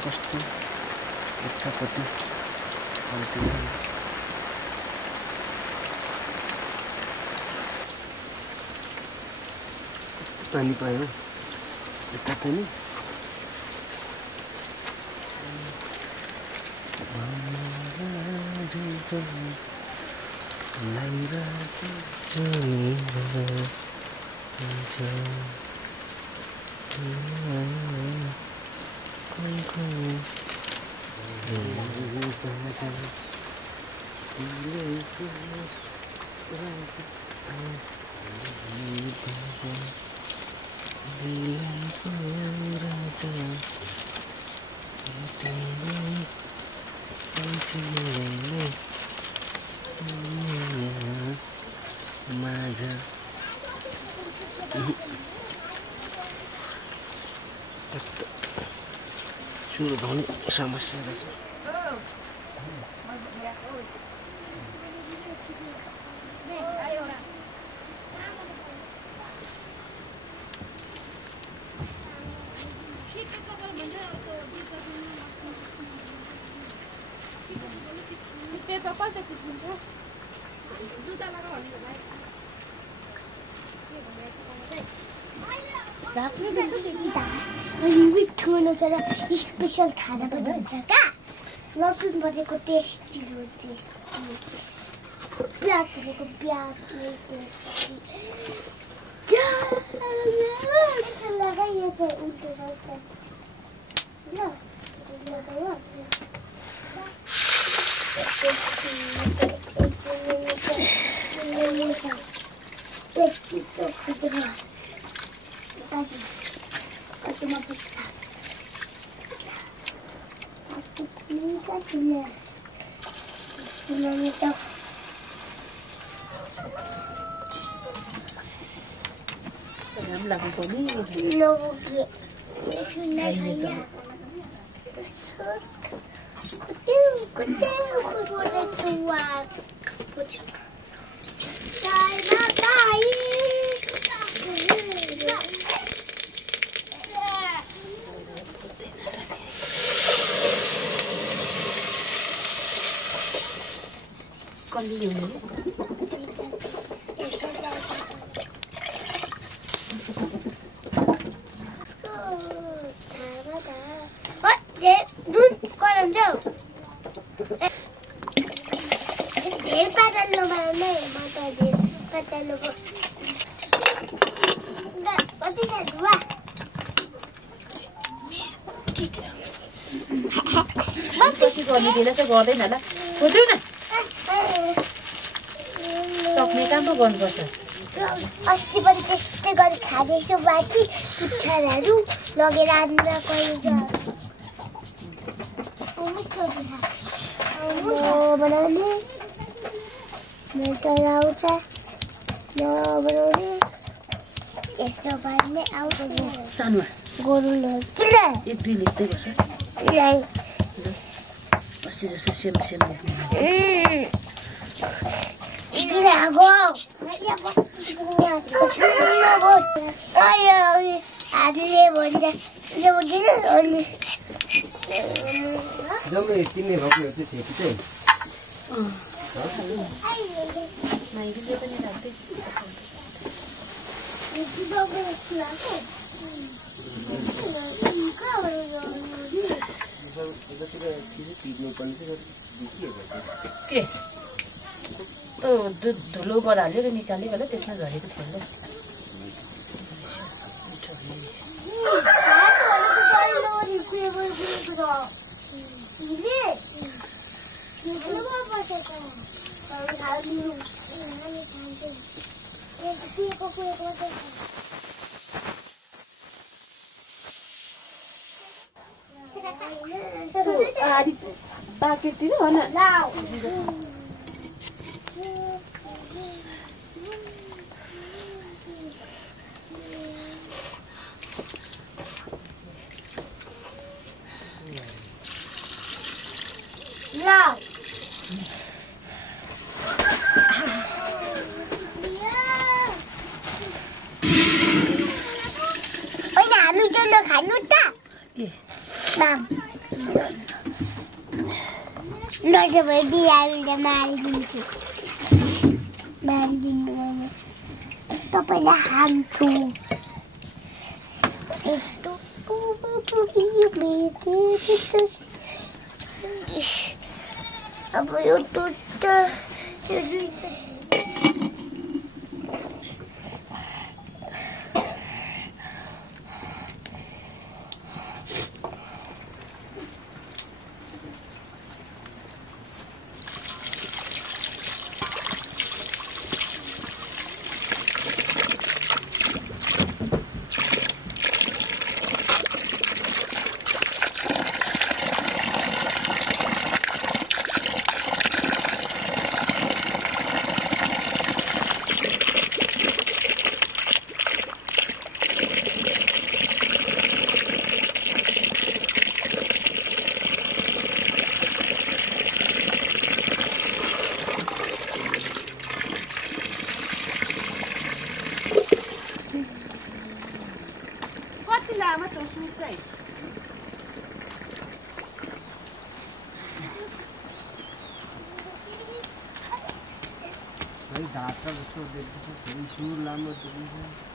कस्तो इच्छापट्टि पानी पायो यता पनि चुलो धुने समस्या रहेछ स्पेशल खाना पनि हुन्छ क्या लसुन बजेको टेस्टी हो टेस्टी प्याज बजेको प्याज लगाइयो चाहिँ उल्टो रहेछ गर्दैन होला खोज्यौ न सक्ने काम पो गर्नुपर्छ अस्ति पनि त्यस्तै गरी खाँदैछु बाटी पुच्छरहरू लगेर आएर बनाउने मोटर आउँछ नबनाउने यस्तो पाराले आउँछ सानो गोरुले किन एक दुई लेख्दै बस्छ अस्ति जस्तो सेम सेम के धुलो बराल्यो र निकाल्यो होला त्यसमा झरेको थियो बाकेतिर हो न खानु त माम नत्र भने बिहारले मारिदिन्छु भने तपाईँलाई हान्छु यस्तो अब यो दुध ढाका जस्तो देख्दैछ सुर लामो देखिन्छ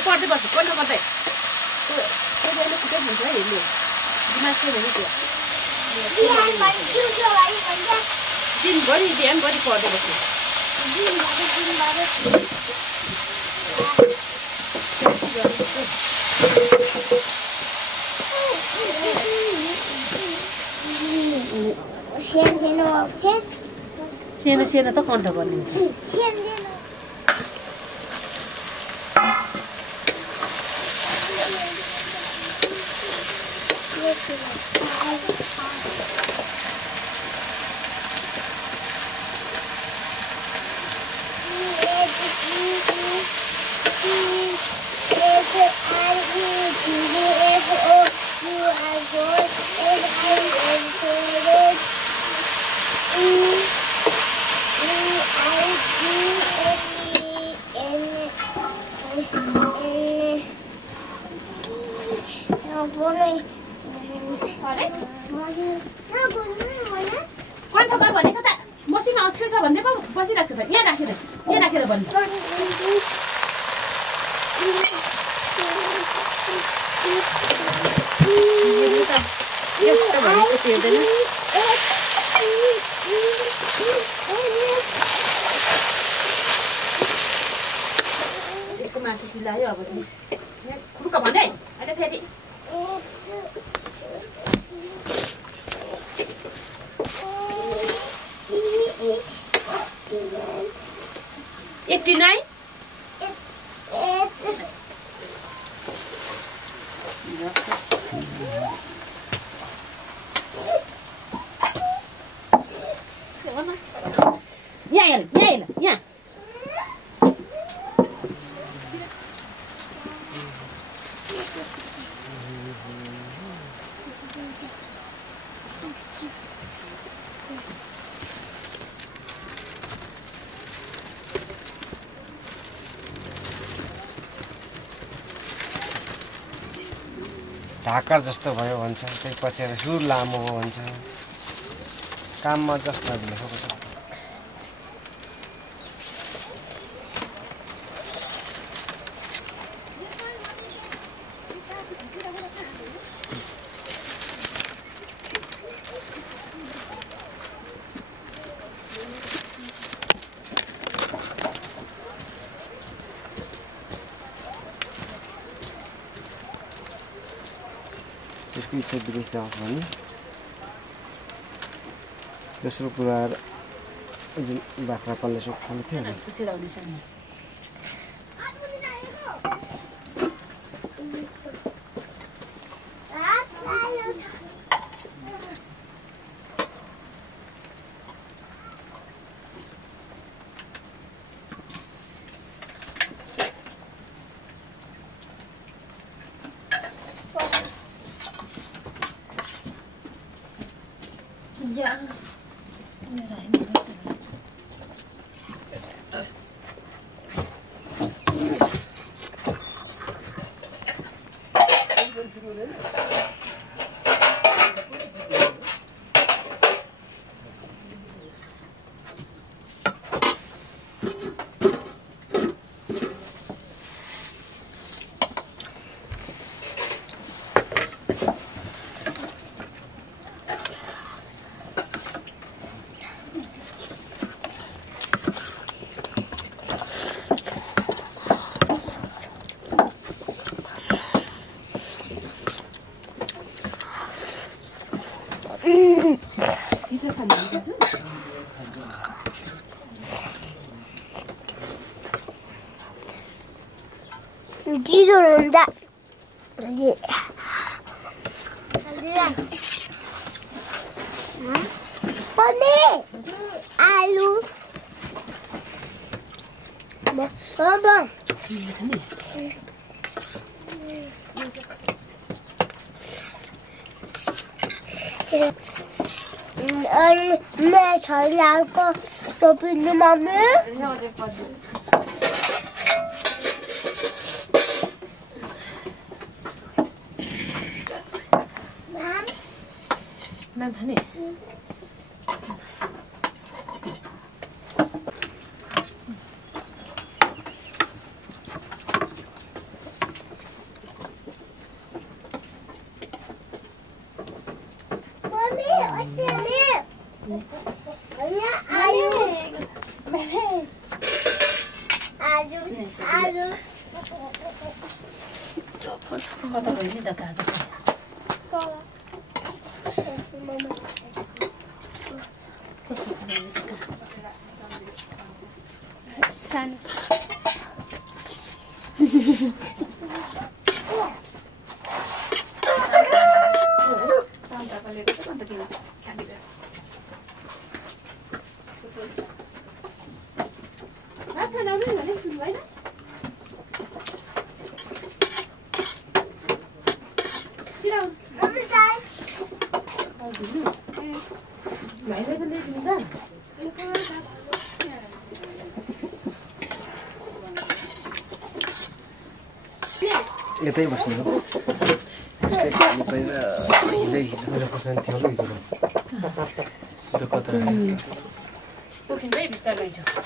पढ्दै बस्छु कता कतै त्यो छिटै हुन्छ है हेर्नु दिनभरि बिहानभरि पढ्दै बस्नु सानो सानो त कण्ठ गर्ने कण्ठ गर भनेको त मसिनो अक्षर छ भन्दै पो बसिरहेको छ यहाँ राखेर भन्नु यसको मासु चिलायो अब खुर्क भने अहिले फेरि 89 Yeah. ढाकर जस्तो भयो भन्छ त्यही पछेर सुर लामो हो भन्छ काममा जस्तो लेखेको छ पीछे दृश्य भने दोस्रो कुरा जुन बाख्रा पाल्ने सोख थियो नि Gironda. Pane, alu. Baba. मैं लाल को टोपी मम्मी नानी कता गयो नि त कागज सानो यतै बस्नु हो पानी पहिला हिलै हिलो खोर्सानी थियो कि हिजो कता पोखिँदै बिस्तारै लैजाऊ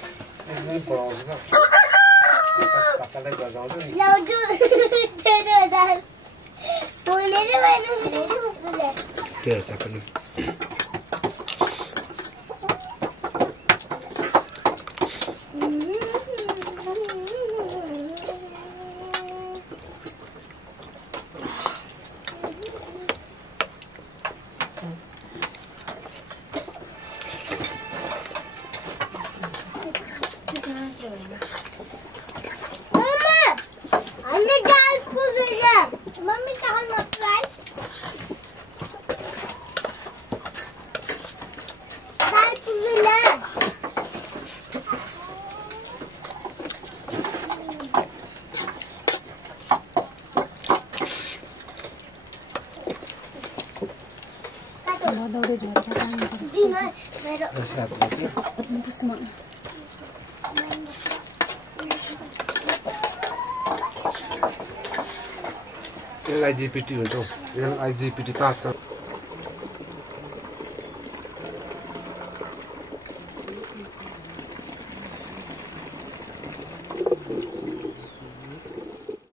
IGPT हुन्छ IGPT 5 का